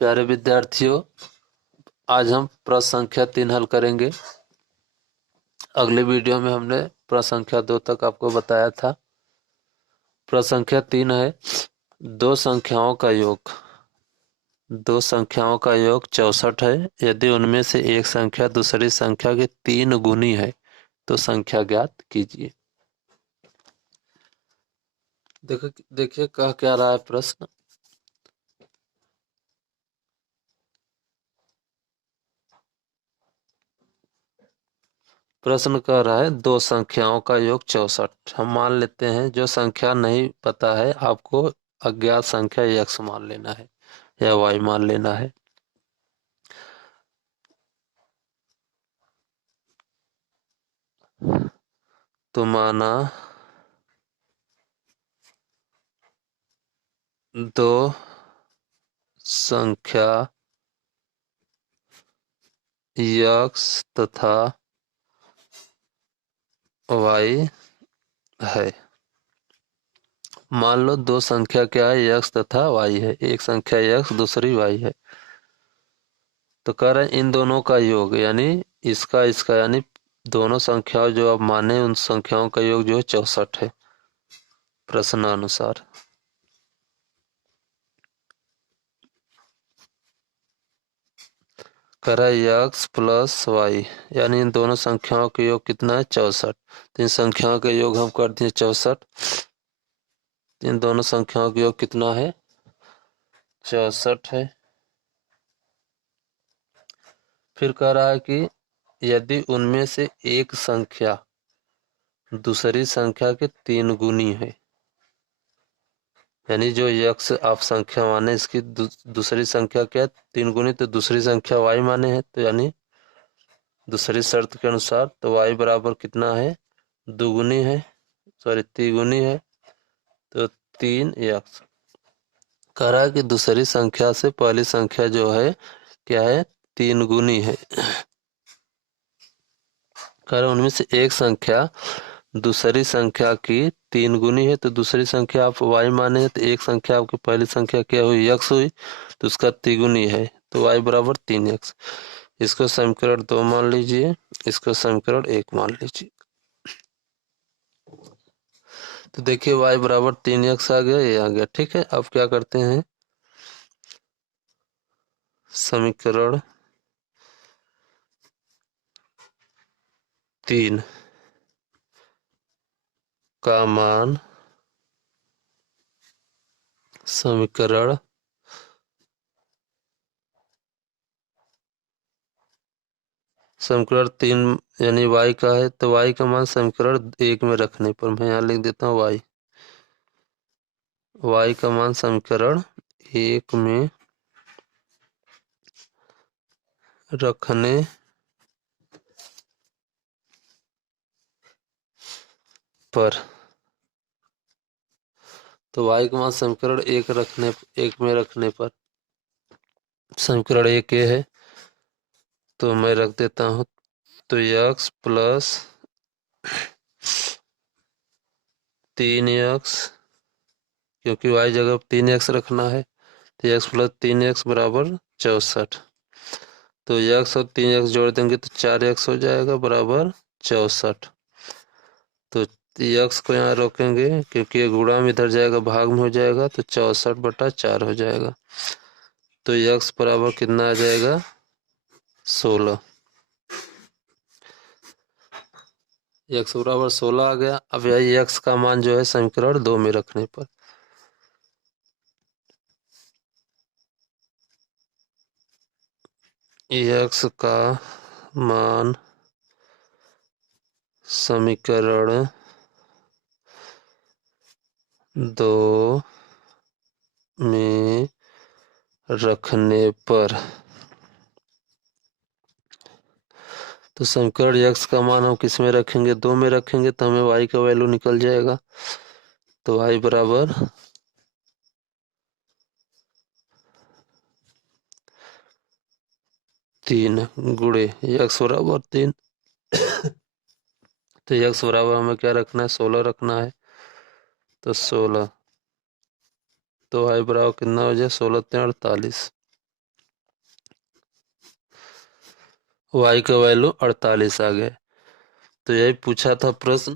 प्यारे विद्यार्थियों, आज हम प्रश्न संख्या 3 हल करेंगे। अगले वीडियो में हमने प्रश्न संख्या 2 तक आपको बताया था। प्रश्न संख्या 3 है, दो संख्याओं का योग। दो संख्याओं का योग 64 है। यदि उनमें से एक संख्या दूसरी संख्या के 3 गुनी है तो संख्या ज्ञात कीजिए। देखिए कह क्या रहा है प्रश्न। प्रश्न कह रहा है दो संख्याओं का योग 64। हम मान लेते हैं, जो संख्या नहीं पता है आपको अज्ञात संख्या x मान लेना है या y मान लेना है। तो माना दो संख्या x तथा y है। मान लो दो संख्या क्या है, x तथा y है। एक संख्या x दूसरी y है। तो कह रहे हैं इन दोनों का योग, यानी इसका यानी दोनों संख्याओं जो आप माने उन संख्याओं का योग जो है 64 है प्रश्नानुसार। कह रहा है x प्लस वाई, यानी इन दोनों संख्याओं का योग कितना है 64। तो इन संख्याओं का योग हम कर दिए 64। इन दोनों संख्याओं का योग कितना है 64 है। फिर कह रहा है कि यदि उनमें से एक संख्या दूसरी संख्या के 3 गुनी है, यानी जो x आप संख्या माने इसकी दूसरी संख्या क्या है 3 गुनी, तो दूसरी संख्या y माने है। तो यानी दूसरी शर्त के अनुसार तो y बराबर कितना है, दुगुनी है, सॉरी तिगुनी है, तो 3x। कह रहा है कि दूसरी संख्या से पहली संख्या जो है क्या है 3 गुनी है। कह रहा है उनमें से एक संख्या दूसरी संख्या की 3 गुनी है, तो दूसरी संख्या आप y माने हैं, तो एक संख्या आपकी पहली संख्या क्या हुई x हुई, तो उसका तिगुनी है, तो y बराबर 3x। इसको समीकरण 2 मान लीजिए, इसको समीकरण 1 मान लीजिए। तो देखिए y बराबर 3x आ गया, ये आ गया। ठीक है, अब क्या करते हैं, समीकरण 3 का मान समीकरण समीकरण 3 यानी y का है, तो y का मान समीकरण 1 में रखने पर, मैं यहाँ लिख देता हूँ y का मान समीकरण 1 में रखने पर, तो y का मान समीकरण 1 में रखने पर समीकरण 1 ये है, तो मैं रख देता हूँ। तो x प्लस 3x, क्योंकि y जगह 3x रखना है, तो x प्लस 3x बराबर 64। तो x और 3x जोड़ देंगे तो 4x हो जाएगा बराबर 64। तो x को यहाँ रोकेंगे, क्योंकि ये गुणा में इधर जाएगा भाग में हो जाएगा, तो 64/4 हो जाएगा। तो x बराबर कितना आ जाएगा 16। x बराबर 16 आ गया। अब यही x का मान जो है समीकरण 2 में रखने पर, x का मान समीकरण 2 में रखने पर, तो समीकरण x का मान हम किस में रखेंगे, 2 में रखेंगे, तो हमें y का वैल्यू निकल जाएगा। तो y बराबर 3 गुणे x बराबर 3। तो x बराबर हमें क्या रखना है 16 रखना है, तो 16। तो y बराबर कितना हो जाए 16 3 48। y का वैल्यू 48 आ गया। तो यही पूछा था प्रश्न।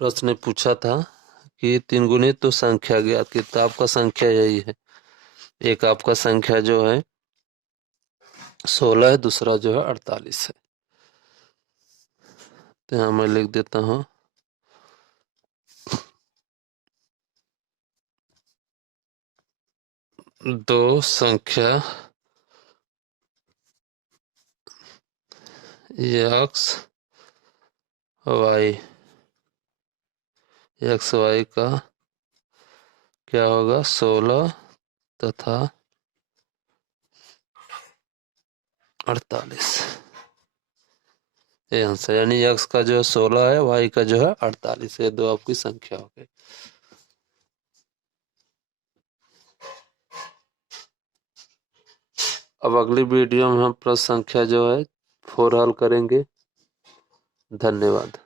प्रश्न ने पूछा था कि 3 गुणित तो संख्या ज्ञात की, तो आपका संख्या यही है। एक आपका संख्या जो है 16 है, दूसरा जो है 48 है। तो यहाँ मैं लिख देता हूँ दो संख्या एक्स वाई, एक्स वाई का क्या होगा 16 तथा 48, ये आंसर। यानी एक्स का जो है 16 है, वाई का जो है 48 है। दो आपकी संख्या हो गई। अब अगली वीडियो में हम प्रश्न संख्या जो है 4 हल करेंगे। धन्यवाद।